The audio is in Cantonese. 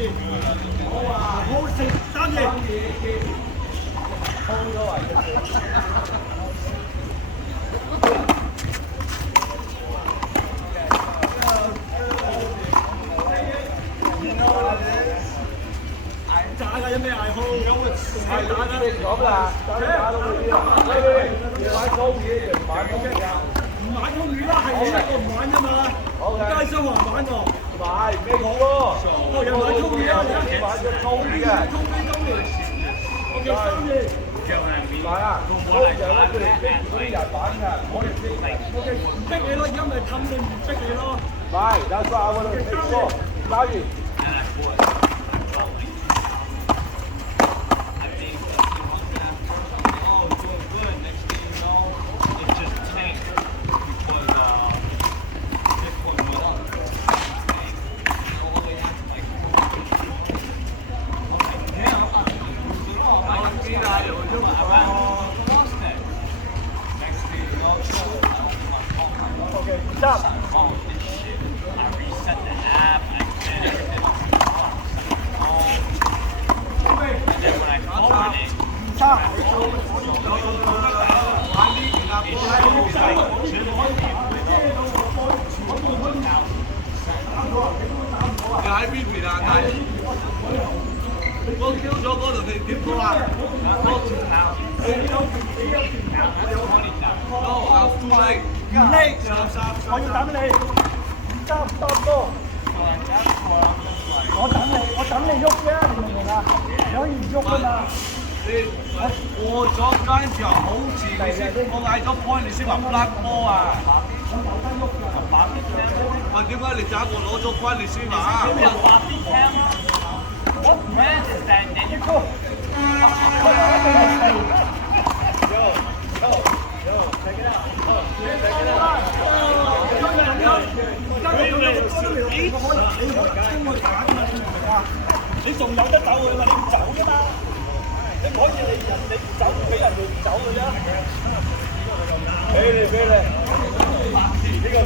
好啊，好食3嘢。炸㗎有咩嗌好？係打㗎。咁啦，打到啲啦。你玩粗嘢定玩通嘅？唔玩通魚啦，係你一個唔玩啫嘛。好嘅。街商話唔玩喎。唔係咩好咯？我又玩通魚啊！你玩咗粗啲嘅。通飛今年，我叫3嘢。唔係啊，粗就咧佢哋逼嗰啲人玩嘅，我哋逼。唔逼你咯，而家咪氹你唔逼你咯。唔係，that's what I want to make sure。假如你喺邊邊啊？大我 Q 咗嗰度，你點講啊？No, I'm too late。唔叻，我要等你，差唔多。我等你喐啫，你明唔明啊？你可以唔喐㗎嘛。你過咗間之後，好似你先，我嗌咗 point，你先話 block 波啊！喂，點解你打我攞咗關你先話What match is that? Then you go. 你仲有得走㗎嘛？你唔走㗎嘛？你唔可以你走俾人哋走㗎啫。俾你，呢個